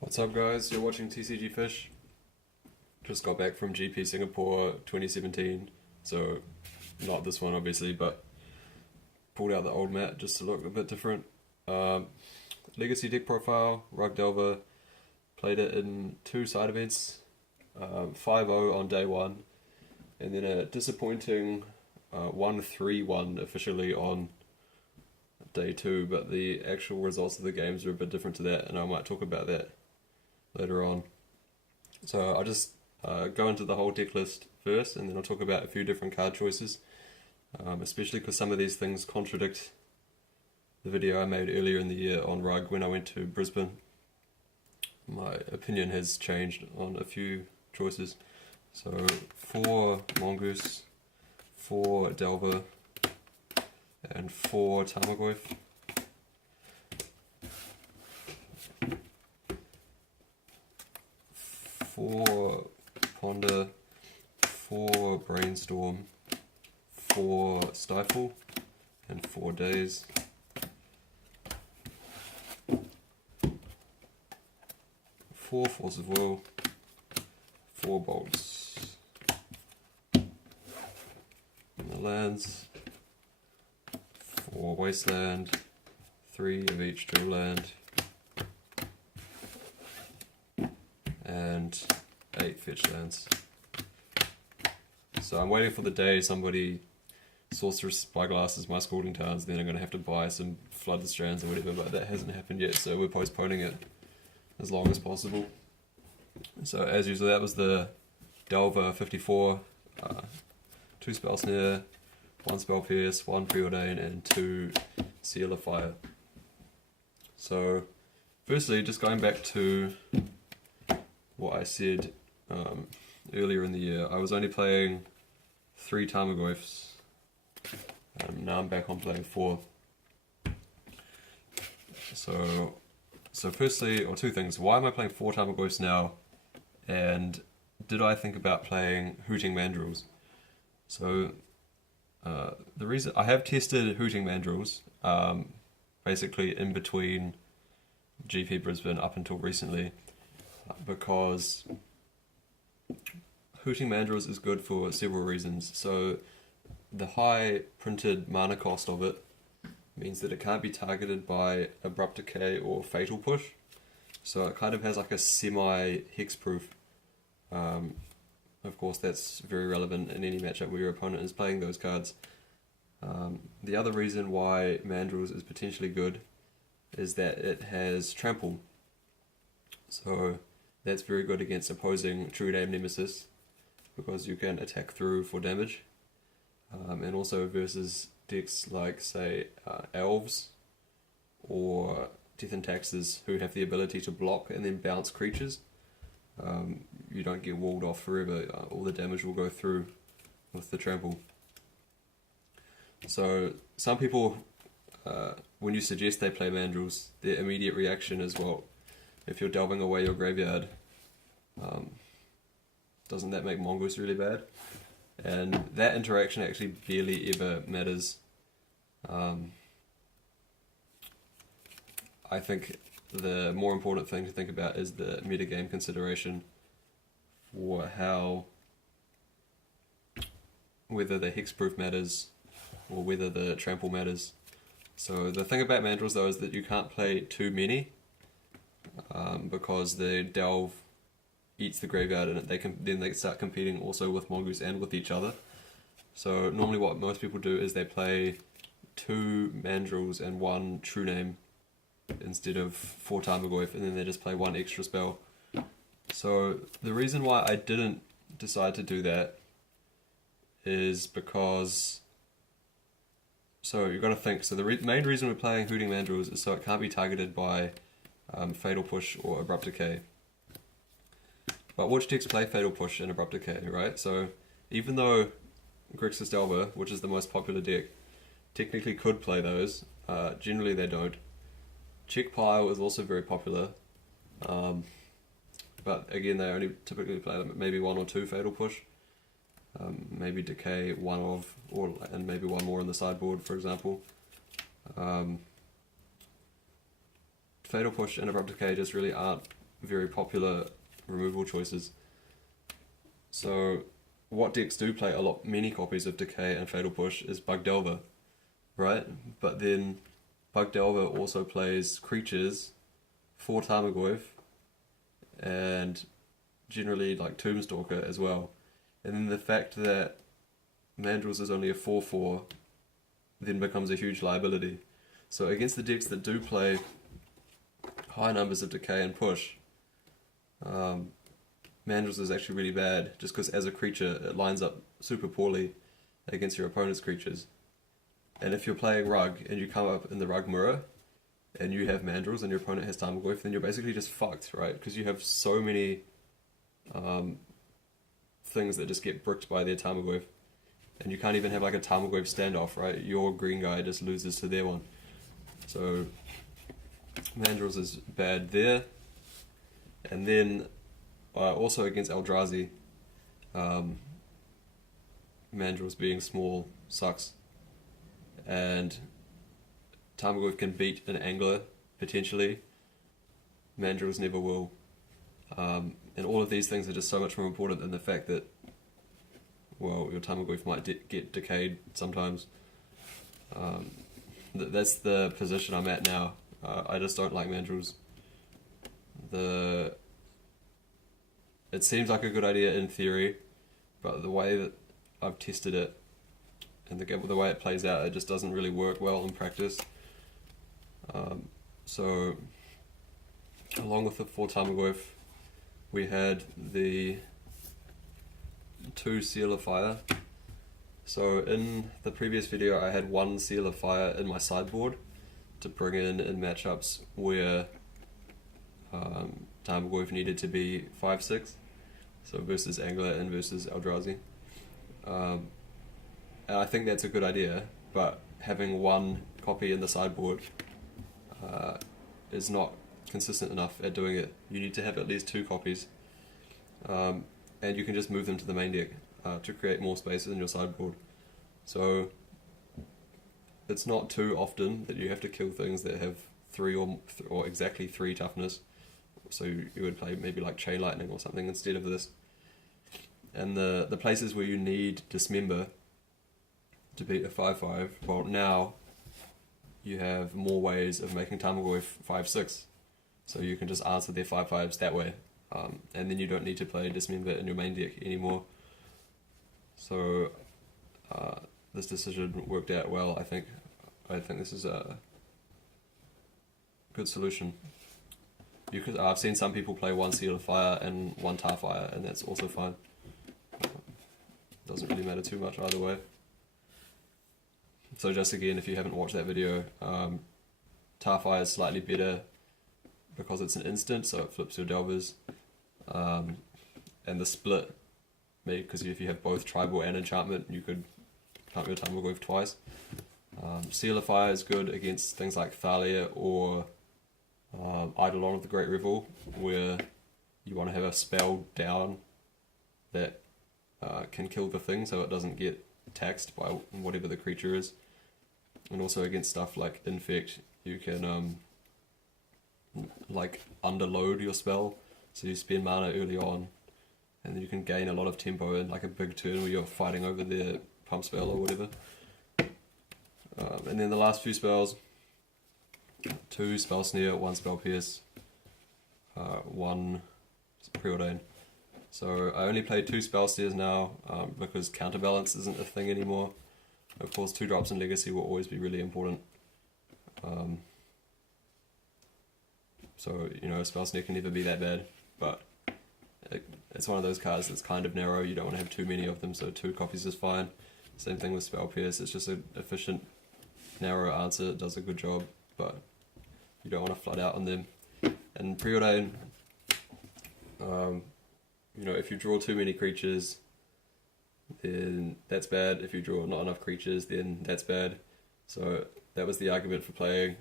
What's up guys, you're watching TCG Fish. Just got back from GP Singapore 2017, so not this one obviously, but pulled out the old mat just to look a bit different. Legacy deck profile, Rug Delver, played it in 2 side events, 5-0 on day 1, and then a disappointing 1-3-1 officially on day 2, but the actual results of the games are a bit different to that, and I might talk about that later on. So I'll just go into the whole deck list first, and then I'll talk about a few different card choices, especially because some of these things contradict the video I made earlier in the year on Rug when I went to Brisbane. My opinion has changed on a few choices. So 4 Mongoose, 4 Delver, and 4 Tarmogoyf. 4 Ponder, 4 Brainstorm, 4 Stifle, and 4 Daze. 4 Force of Will, 4 Bolts. And the lands, 4 Wasteland, 3 of each dual land, and 8 Fetchlands. So I'm waiting for the day somebody Sorcerous Spyglasses my Scalding Tarns, then I'm going to have to buy some Flood the Strands or whatever, but that hasn't happened yet, so we're postponing it as long as possible. So as usual, that was the Delver 54, 2 Spell Snare, 1 Spell Pierce, 1 Preordain, and 2 Seal of Fire. So firstly, just going back to what I said earlier in the year, I was only playing 3 Tarmogoyfs. Now I'm back on playing 4. So firstly, or 2 things. Why am I playing 4 Tarmogoyfs now? And did I think about playing Hooting Mandrills? So the reason I have tested Hooting Mandrills, basically in between GP Brisbane up until recently, because Hooting Mandrills is good for several reasons. So the high printed mana cost of it means that it can't be targeted by Abrupt Decay or Fatal Push. So it kind of has like a semi-hexproof. Of course that's very relevant in any matchup where your opponent is playing those cards. The other reason why Mandrills is potentially good is that it has Trample. So that's very good against opposing True-Name Nemesis, because you can attack through for damage. And also versus decks like, say, Elves or Death and Taxes, who have the ability to block and then bounce creatures. You don't get walled off forever, all the damage will go through with the trample. So some people, when you suggest they play Mandrills, their immediate reaction is, well, if you're delving away your graveyard, doesn't that make Mongoose really bad? And that interaction actually barely ever matters. I think the more important thing to think about is the metagame consideration for whether the hexproof matters or whether the trample matters. So the thing about Mandrills though is that you can't play too many, because the delve eats the graveyard and then they start competing also with Mongoose and with each other. So normally what most people do is they play 2 Mandrills and 1 True-Name instead of 4 Tarmogoyf, and then they just play 1 extra spell. So the reason why I didn't decide to do that is because, so you've got to think, so the main reason we're playing Hooting Mandrills is so it can't be targeted by Fatal Push or Abrupt Decay. But which decks play Fatal Push and Abrupt Decay, right? So even though Grixis Delver, which is the most popular deck, technically could play those, generally they don't. Check Pile is also very popular, but again they only typically play maybe 1 or 2 Fatal Push, maybe Decay, and maybe 1 more in the sideboard, for example. Fatal Push and Abrupt Decay just really aren't very popular removal choices. So what decks do play many copies of Decay and Fatal Push is Bug Delver, right? But then Bug Delver also plays creatures for Tarmogoyf and generally like Tombstalker as well. And then the fact that Mandrills is only a 4/4 then becomes a huge liability. So against the decks that do play high numbers of Decay and Push, Mandrills is actually really bad, just because as a creature it lines up super poorly against your opponent's creatures. And if you're playing Rug and you come up in the Rug mirror and you have Mandrills and your opponent has Tarmogoyf, then you're basically just fucked, right? Because you have so many things that just get bricked by their Tarmogoyf. And you can't even have like a Tarmogoyf standoff, right? Your green guy just loses to their one. So Mandrills is bad there. And then also against Eldrazi, Mandrills being small sucks. And Tarmogoyf can beat an Angler, potentially. Mandrills never will. And all of these things are just so much more important than the fact that, well, your Tarmogoyf might get decayed sometimes. That's the position I'm at now. I just don't like Mandrills. It seems like a good idea in theory, but the way that I've tested it and the way it plays out, it just doesn't really work well in practice. So, along with the 4 Tarmogoyf, we had the 2 Seal of Fire. So in the previous video I had 1 Seal of Fire in my sideboard to bring in matchups where Tarmogoyf needed to be 5/6, so versus Angler and versus Eldrazi. And I think that's a good idea, but having 1 copy in the sideboard is not consistent enough at doing it. You need to have at least 2 copies, and you can just move them to the main deck to create more space in your sideboard. So it's not too often that you have to kill things that have 3 or exactly 3 toughness. So you would play maybe like Chain Lightning or something instead of this. And the places where you need Dismember to beat a 5/5, well, now you have more ways of making Tarmogoyf 5/6. So you can just answer their 5/5s that way. And then you don't need to play Dismember in your main deck anymore. So this decision worked out well, I think. I think this is a good solution. I've seen some people play 1 Seal of Fire and 1 Tar Fire, and that's also fine. Doesn't really matter too much either way. So just again, if you haven't watched that video, Tar Fire is slightly better because it's an instant, so it flips your Delvers. And the split, because if you have both Tribal and Enchantment, you could pump your Tarmogoyf twice. Seal of Fire is good against things like Thalia or Eidolon of the Great Revel, where you want to have a spell down that can kill the thing so it doesn't get taxed by whatever the creature is. And also against stuff like Infect, you can like underload your spell, so you spend mana early on and then you can gain a lot of tempo in like a big turn where you're fighting over their pump spell or whatever. And then the last few spells, 2 Spell Snare, 1 Spell Pierce, 1 Preordain. So I only play 2 Spell Snares now because Counterbalance isn't a thing anymore. Of course 2 drops in Legacy will always be really important. So, you know, Spell Snare can never be that bad, but it's one of those cards that's kind of narrow. You don't want to have too many of them, so 2 copies is fine. Same thing with Spell Pierce, it's just an efficient, narrow answer. It does a good job, but you don't want to flood out on them. And Preordain, you know, if you draw too many creatures, then that's bad. If you draw not enough creatures, then that's bad. So that was the argument for playing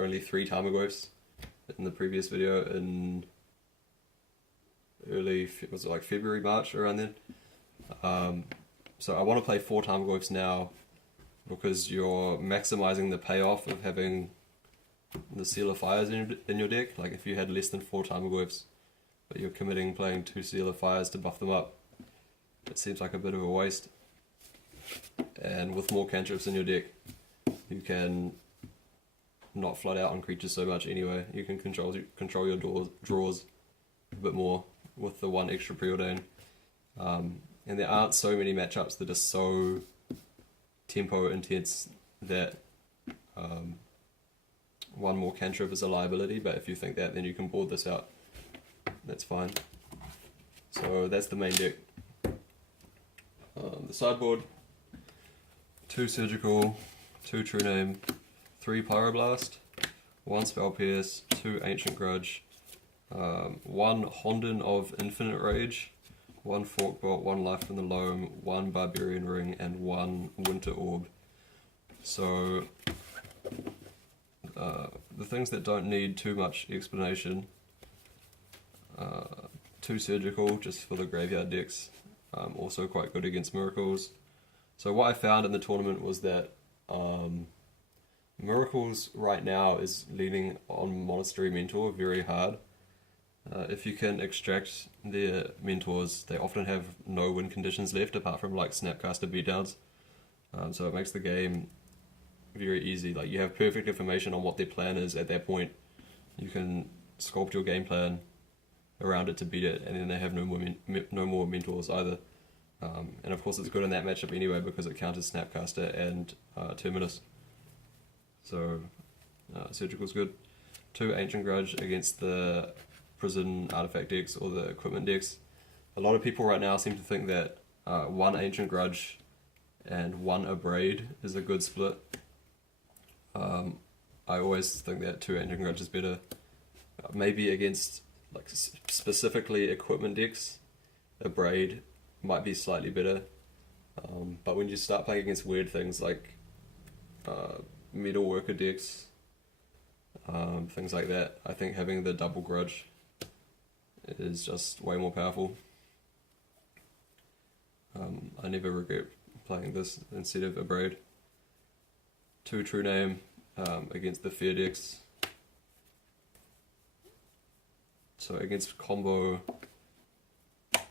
only 3 Tarmogoyfs in the previous video in early, was it like February, March, around then? So I want to play 4 Tarmogoyfs now because you're maximizing the payoff of having the Seal of Fires in your deck. Like if you had less than 4 Tarmogoyfs, but you're committing playing 2 Seal of Fires to buff them up. It seems like a bit of a waste. And with more cantrips in your deck, you can not flood out on creatures so much anyway. You can control your draws a bit more with the 1 extra Preordain. And there aren't so many matchups that are so tempo intense that 1 more cantrip is a liability, but if you think that, then you can board this out. That's fine. So that's the main deck. The sideboard, 2 Surgical, 2 True-Name, 3 Pyroblast, 1 Spell Pierce, 2 Ancient Grudge, 1 Honden of Infinite Rage, 1 Forkbolt, 1 Life from the Loam, 1 Barbarian Ring, and 1 Winter Orb. So the things that don't need too much explanation, 2 Surgical just for the graveyard decks, also quite good against Miracles. So what I found in the tournament was that Miracles right now is leaning on Monastery Mentor very hard. If you can extract their mentors, they often have no win conditions left apart from like Snapcaster beatdowns. So it makes the game very easy. Like you have perfect information on what their plan is at that point. You can sculpt your game plan around it to beat it, and then they have no more mentors either. And of course it's good in that matchup anyway because it counters Snapcaster and Terminus. So Surgical's good. 2 Ancient Grudge against the Prison Artifact decks or the Equipment decks. A lot of people right now seem to think that 1 Ancient Grudge and 1 Abrade is a good split. I always think that 2 Ancient Grudge is better. Maybe against like specifically Equipment decks, Abrade might be slightly better. But when you start playing against weird things like Metal Worker decks, things like that, I think having the double Grudge is just way more powerful. I never regret playing this instead of Abrade. 2 True-Name against the Fear decks. So against combo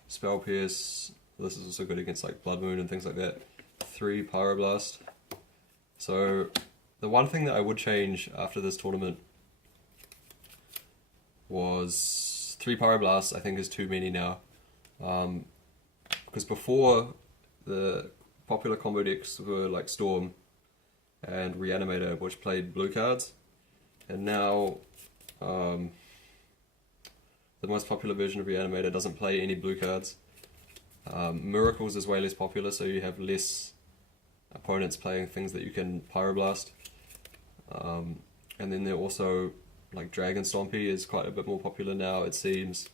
Spell Pierce, this is also good against like Blood Moon and things like that. 3 Pyroblast. So the one thing that I would change after this tournament was 3 Pyroblast I think is too many now. Because before the popular combo decks were like Storm and Reanimator, which played blue cards, and now the most popular version of Reanimator doesn't play any blue cards. Miracles is way less popular, so you have less opponents playing things that you can Pyroblast. And then they're also, like Dragon Stompy is quite a bit more popular now, it seems.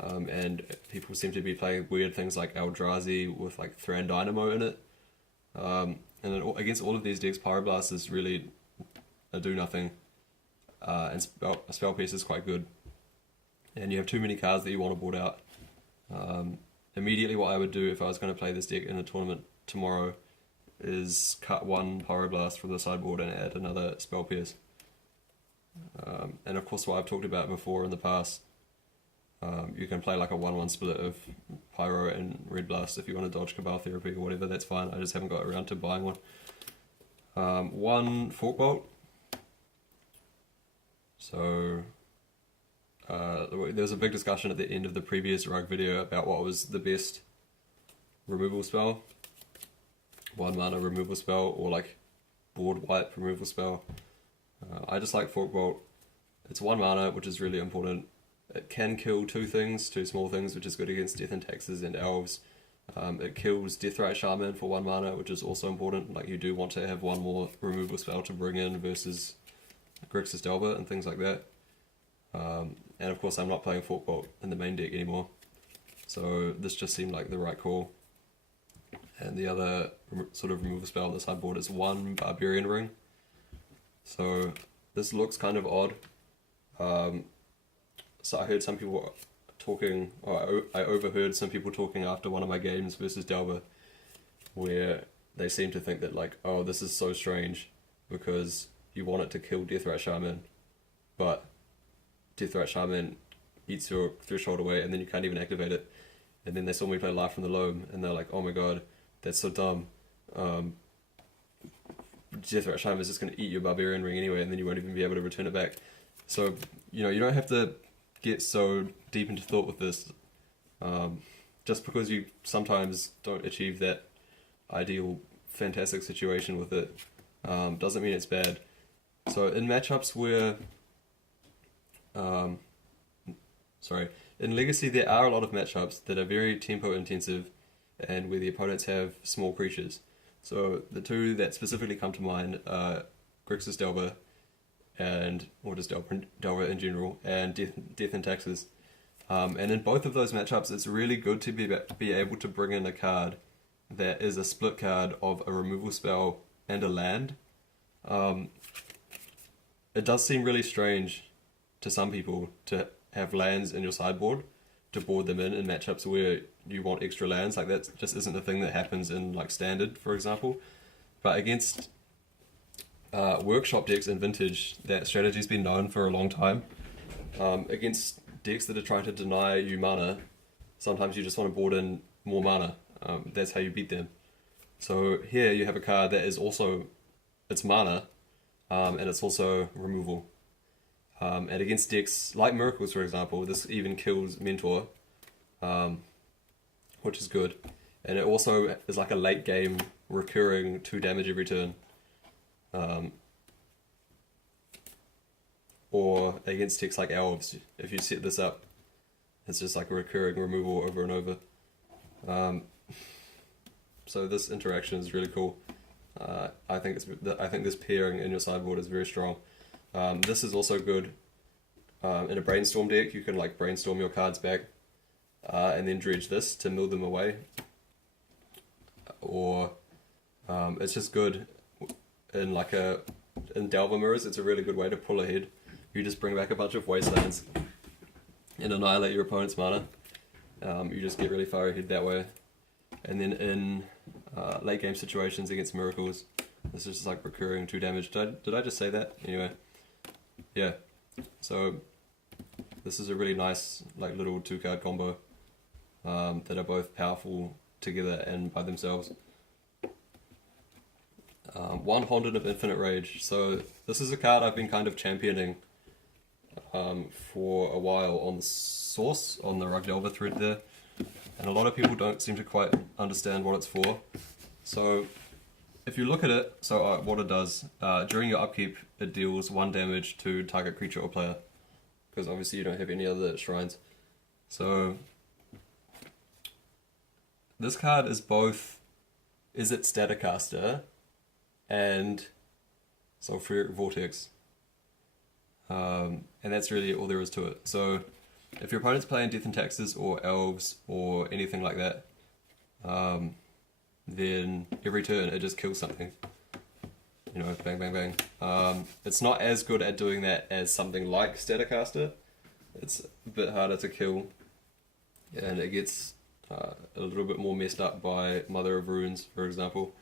And people seem to be playing weird things like Eldrazi with like Thran Dynamo in it. And then against all of these decks, Pyroblast is really a do nothing. And Spell Pierce is quite good. And you have too many cards that you want to board out. Immediately what I would do if I was going to play this deck in a tournament tomorrow is cut 1 Pyroblast from the sideboard and add another Spell Pierce. And of course what I've talked about before in the past, you can play like a 1-1 split of Pyro and Red Blast if you want to dodge Cabal Therapy or whatever, that's fine. I just haven't got around to buying one. 1 Forkbolt. So there was a big discussion at the end of the previous Rug video about what was the best removal spell. 1 mana removal spell or like board wipe removal spell. I just like Forkbolt. It's 1 mana, which is really important. It can kill 2 small things, which is good against Death and Taxes and Elves. It kills Deathrite Shaman for 1 mana, which is also important. Like you do want to have 1 more removal spell to bring in versus Grixis Delver and things like that. And of course I'm not playing Forkbolt in the main deck anymore, so this just seemed like the right call. And the other sort of removal spell on the sideboard is 1 Barbarian Ring. So this looks kind of odd. So I heard some people talking, or I overheard some people talking after one of my games versus Delver, where they seem to think that like, oh, this is so strange because you want it to kill Deathrite Shaman, but Deathrite Shaman eats your threshold away, and then you can't even activate it. And then they saw me play Life from the Loam, and they're like, oh my god, that's so dumb. Death Ratch Time is just going to eat your Barbarian Ring anyway, and then you won't even be able to return it back. So, you know, you don't have to get so deep into thought with this. Just because you sometimes don't achieve that ideal, fantastic situation with it, doesn't mean it's bad. So in matchups where, in Legacy there are a lot of matchups that are very tempo intensive and where the opponents have small creatures. So the two that specifically come to mind are Grixis Delver, or just Delver in general, and Death and Taxes. And in both of those matchups, it's really good to be able to bring in a card that is a split card of a removal spell and a land. It does seem really strange to some people to have lands in your sideboard to board them in matchups where you want extra lands. Like, that just isn't a thing that happens in like Standard, for example. But against Workshop decks in Vintage, that strategy's been known for a long time. Against decks that are trying to deny you mana, sometimes you just want to board in more mana. That's how you beat them. So here you have a card that is also, it's mana, and it's also removal. And against decks like Miracles, for example, this even kills Mentor, which is good. And it also is like a late game recurring 2 damage every turn. Or against decks like Elves, if you set this up, it's just like a recurring removal over and over. So this interaction is really cool. I think this pairing in your sideboard is very strong. This is also good in a Brainstorm deck. You can like brainstorm your cards back and then dredge this to mill them away. Or it's just good in like in Delver Mirrors. It's a really good way to pull ahead. You just bring back a bunch of Wastelands and annihilate your opponent's mana. You just get really far ahead that way. And then in late game situations against Miracles, this is just like recurring 2 damage. Did I just say that? Anyway, yeah. So this is a really nice like little 2-card combo that are both powerful together and by themselves. 1 Honden of Infinite Rage. So this is a card I've been kind of championing for a while on the source, on the Rugdelver thread there. And a lot of people don't seem to quite understand what it's for. So if you look at it, so what it does, during your upkeep, it deals 1 damage to target creature or player. Because obviously you don't have any other shrines. So this card is both, is it Staticaster and Sulfuric Vortex. And that's really all there is to it. So if your opponent's playing Death and Taxes or Elves or anything like that, then every turn it just kills something. You know, bang, bang, bang. It's not as good at doing that as something like Staticaster. It's a bit harder to kill, and it gets a little bit more messed up by Mother of Runes, for example.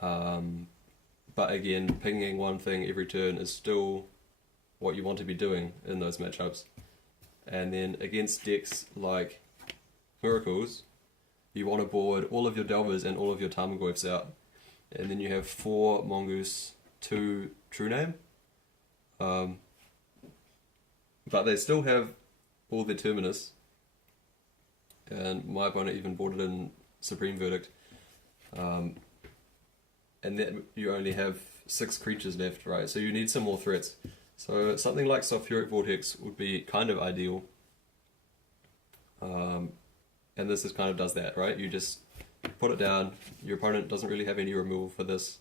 But again, pinging one thing every turn is still what you want to be doing in those matchups. And then against decks like Miracles, you want to board all of your Delvers and all of your Tarmogoyfs out. And then you have 4 Mongoose, 2 True-Name. But they still have all their Terminus. And my opponent even boarded in Supreme Verdict. And then you only have 6 creatures left, right? So you need some more threats. So something like Sulfuric Vortex would be kind of ideal. And this just kind of does that, right? You just put it down, your opponent doesn't really have any removal for this,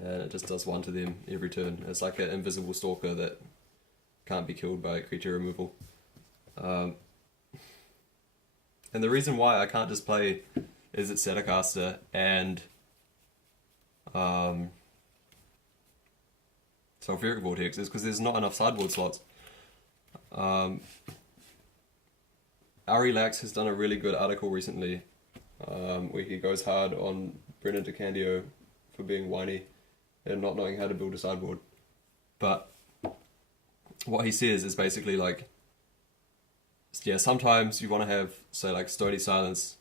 and it just does 1 to them every turn. It's like an invisible stalker that can't be killed by creature removal. And the reason why I can't just play Is It Staticaster and Sulfuric Vortex is because there's not enough sideboard slots. Ari Lax has done a really good article recently where he goes hard on Brennan DeCandio for being whiny and not knowing how to build a sideboard. But what he says is basically like, yeah, sometimes you want to have, say, like Stony Silence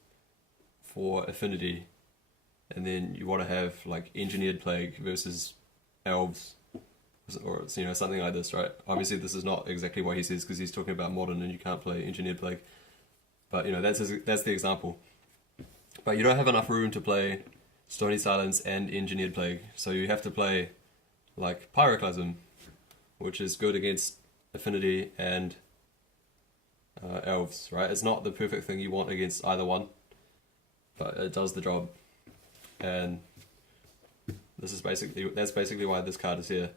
for Affinity, and then you want to have like Engineered Plague versus Elves, or you know, something like this, right? Obviously, this is not exactly what he says because he's talking about Modern, and you can't play Engineered Plague. But you know, that's the example. But you don't have enough room to play Stony Silence and Engineered Plague, so you have to play like Pyroclasm, which is good against Affinity and Elves, right? It's not the perfect thing you want against either one, but it does the job. And that's basically why this card is here.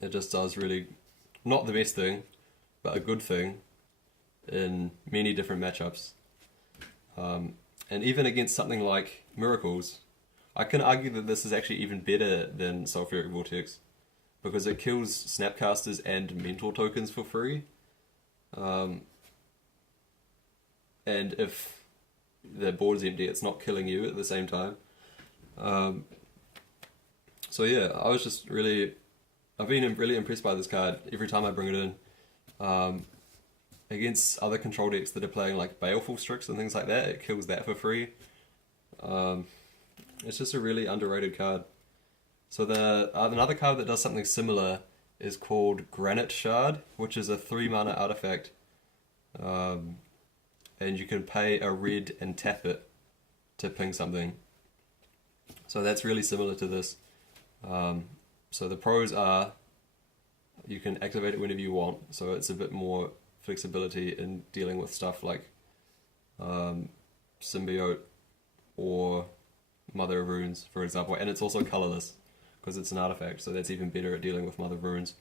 It just does really not the best thing, but a good thing in many different matchups. And even against something like Miracles, I can argue that this is actually even better than Sulfuric Vortex, because it kills Snapcasters and Mentor tokens for free. And if the board's empty, it's not killing you at the same time. So yeah, I've been really impressed by this card every time I bring it in. Against other control decks that are playing like Baleful Strix and things like that, it kills that for free. It's just a really underrated card. So another card that does something similar is called Granite Shard, which is a 3-mana artifact. And you can pay a red and tap it to ping something. So that's really similar to this. So the pros are you can activate it whenever you want, so it's a bit more flexibility in dealing with stuff like Symbiote or Mother of Runes, for example. And it's also colorless because it's an artifact, so that's even better at dealing with Mother of Runes.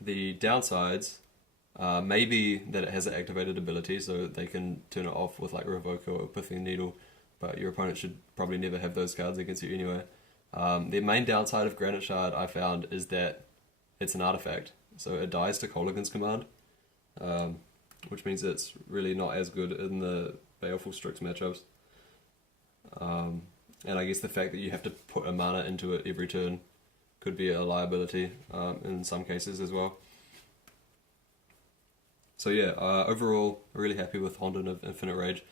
The downsides maybe that it has an activated ability, so they can turn it off with like Revoker or Pithing Needle, but your opponent should probably never have those cards against you anyway. The main downside of Granite Shard, I found, is that it's an artifact, so it dies to Kolaghan's Command, which means it's really not as good in the Baleful Strix matchups. And I guess the fact that you have to put a mana into it every turn could be a liability in some cases as well. So yeah, overall, really happy with Honden of Infinite Rage.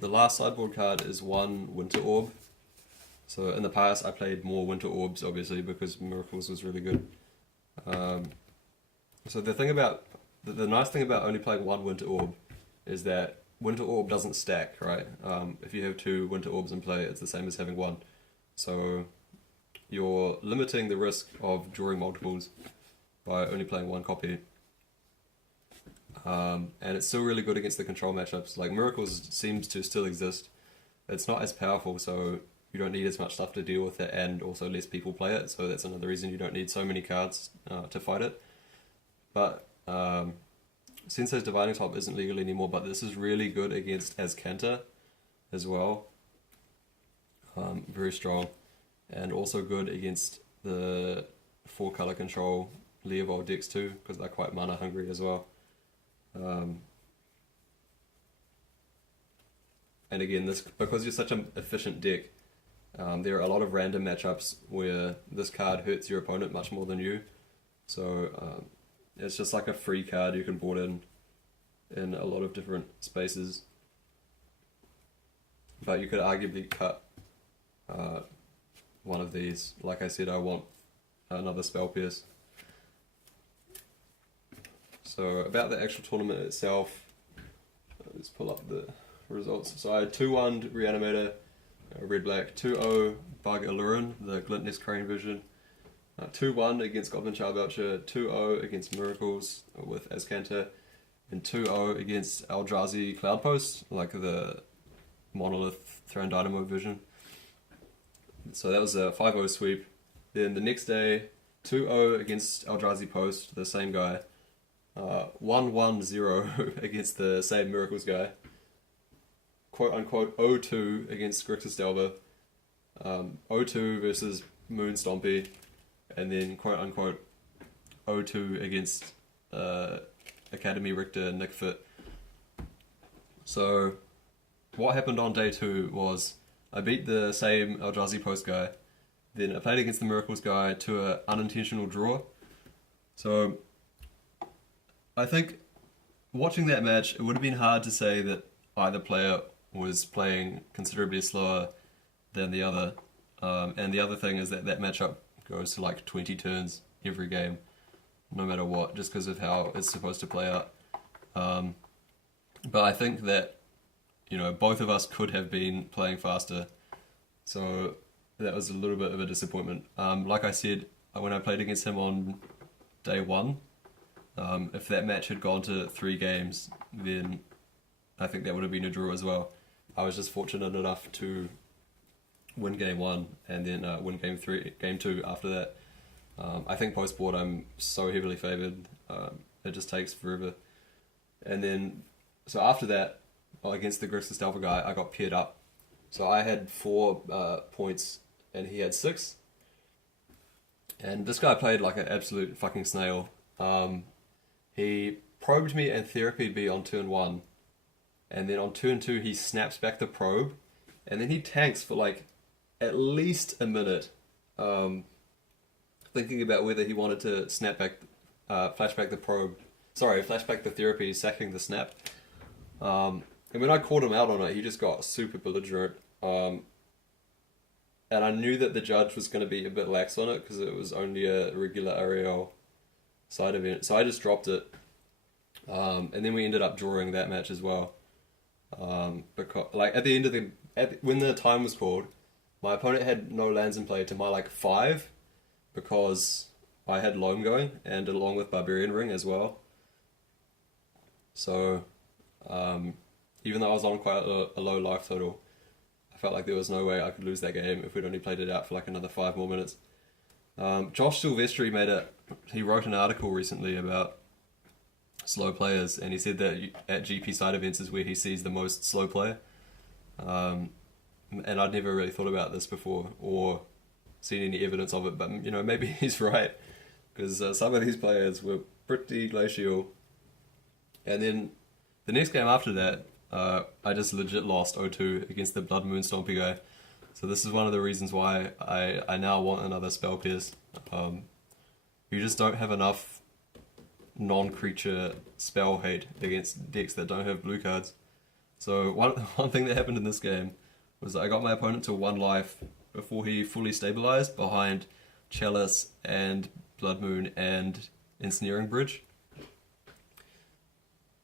The last sideboard card is one Winter Orb. So in the past I played more Winter Orbs, obviously, because Miracles was really good. So the nice thing about only playing one Winter Orb is that Winter Orb doesn't stack, right? If you have 2 Winter Orbs in play, it's the same as having 1. So you're limiting the risk of drawing multiples by only playing 1 copy. And it's still really good against the control matchups. Like Miracles seems to still exist. It's not as powerful, so you don't need as much stuff to deal with it, and also less people play it, so that's another reason you don't need so many cards to fight it. But Sensei's Divining Top isn't legal anymore, but this is really good against Azcanta as well. Very strong. And also good against the 4-color control Leovold decks too, because they're quite mana hungry as well. And again, because you're such an efficient deck, there are a lot of random matchups where this card hurts your opponent much more than you. So it's just like a free card you can board in a lot of different spaces. But you could arguably cut one of these. Like I said, I want another Spell Pierce. So about the actual tournament itself, let's pull up the results. So I had 2-1 Reanimator, red-black, 2-0 Bug Allurin, the Glintness Crane version, 2-1 against Goblin Childbelcher, 2-0 against Miracles with Azcanta, and 2-0 against Eldrazi Cloudpost, like the Monolith Thrown Dynamo version. So that was a 5-0 sweep. Then the next day, 2-0 against Eldrazi Post, the same guy. 1-1-0 against the same Miracles guy. Quote unquote 0-2 against Grixis Delver. 0-2 versus Moon Stompy. And then quote unquote 0-2 against Academy Richter Nick Fit. So what happened on day 2 was I beat the same Eldrazi Post guy. Then I played against the Miracles guy to an unintentional draw. So I think watching that match, it would have been hard to say that either player was playing considerably slower than the other. And the other thing is that that matchup goes to like 20 turns every game, no matter what, just because of how it's supposed to play out. But I think that, you know, both of us could have been playing faster. So that was a little bit of a disappointment. Like I said, when I played against him on day one, if that match had gone to 3 games, then I think that would have been a draw as well. I was just fortunate enough to win game 1 and then win game 2 after that. I think post board I'm so heavily favoured. It just takes forever. And then, so after that, against the Grixis Stifle guy, I got paired up. So I had 4 points and he had 6. And this guy played like an absolute fucking snail. He probed me and therapied me on turn 1. And then on turn 2 he snaps back the probe. And then he tanks for like at least a minute. Thinking about whether he wanted to snap back, flashback the probe. Sorry, flashback the therapy, sacking the snap. And when I called him out on it, he just got super belligerent. And I knew that the judge was going to be a bit lax on it because it was only a regular Ariel side event. So I just dropped it. And then we ended up drawing that match as well. Because like at the end of when the time was called, my opponent had no lands in play to my like 5 because I had Loam going and along with Barbarian Ring as well. So even though I was on quite a low life total, I felt like there was no way I could lose that game if we'd only played it out for like another 5 more minutes. Josh Silvestri he wrote an article recently about slow players, and he said that at GP side events is where he sees the most slow play. And I'd never really thought about this before or seen any evidence of it, but you know, maybe he's right, because some of these players were pretty glacial. And then the next game after that, I just legit lost 0-2 against the Blood Moon Stompy guy. So this is one of the reasons why I now want another Spell Pierce. You just don't have enough non-creature spell hate against decks that don't have blue cards. So one thing that happened in this game was I got my opponent to 1 life before he fully stabilized behind Chalice and Blood Moon and Ensnaring Bridge.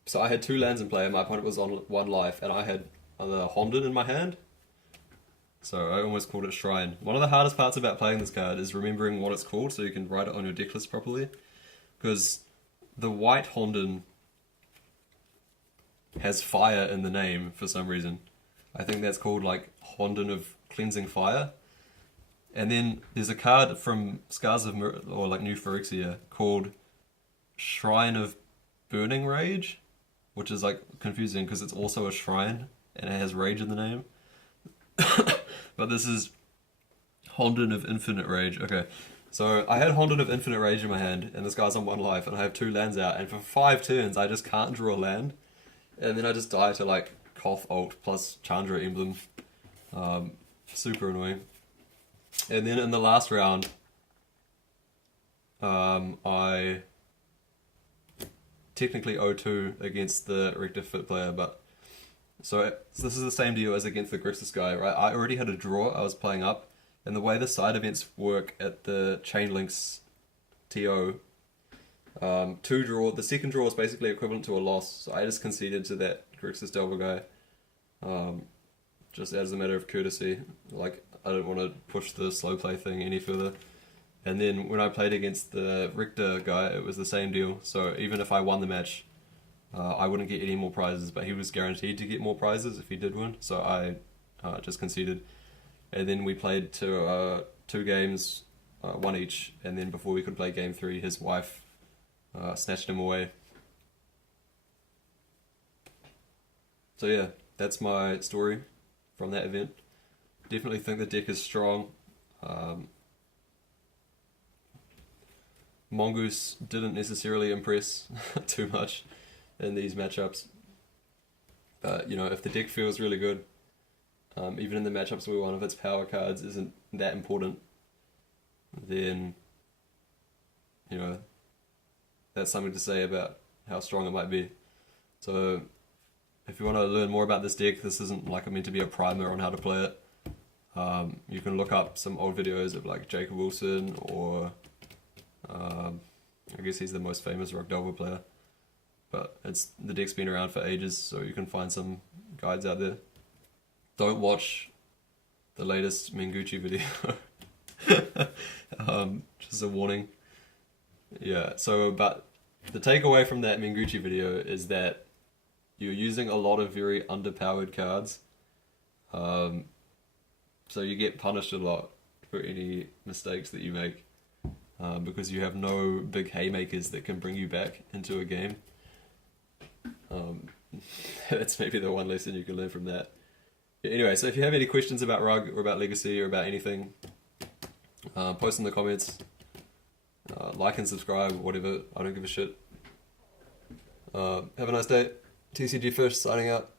So I had 2 lands in play and my opponent was on 1 life and I had the Honden in my hand. So I almost called it Shrine. One of the hardest parts about playing this card is remembering what it's called so you can write it on your deck list properly. Because the white Honden has fire in the name for some reason. I think that's called like Honden of Cleansing Fire. And then there's a card from Scars of or like New Phyrexia called Shrine of Burning Rage, which is like confusing because it's also a shrine and it has rage in the name. But this is Honden of Infinite Rage. Okay, so I had Honden of Infinite Rage in my hand and this guy's on 1 life and I have 2 lands out and for 5 turns I just can't draw a land. And then I just die to like Koth Ult plus Chandra Emblem. Super annoying. And then in the last round, I technically 0-2 against the Rector Fit player, but so this is the same deal as against the Grixis guy, right? I already had a draw, I was playing up, and the way the side events work at the Chainlinks TO, 2 draw, the second draw is basically equivalent to a loss, so I just conceded to that Grixis Delver guy, just as a matter of courtesy. Like, I didn't want to push the slow play thing any further. And then when I played against the Richter guy, it was the same deal. So even if I won the match, I wouldn't get any more prizes, but he was guaranteed to get more prizes if he did win. So I just conceded. And then we played 2 games, 1 each. And then before we could play game 3, his wife snatched him away. So yeah, that's my story from that event. Definitely think the deck is strong. Mongoose didn't necessarily impress too much in these matchups. But, you know, if the deck feels really good, even in the matchups where one of its power cards isn't that important, then, you know, that's something to say about how strong it might be. So if you want to learn more about this deck, this isn't like meant to be a primer on how to play it. You can look up some old videos of like Jacob Wilson, or I guess he's the most famous Rock Delver player. But the deck's been around for ages, so you can find some guides out there. Don't watch the latest Mengucci video. Just a warning. Yeah, so but the takeaway from that Mengucci video is that you're using a lot of very underpowered cards. So you get punished a lot for any mistakes that you make, because you have no big haymakers that can bring you back into a game. That's maybe the one lesson you can learn from that. Anyway, so if you have any questions about Rug or about Legacy or about anything, post in the comments. Like and subscribe, whatever. I don't give a shit. Have a nice day. TCG Fish signing out.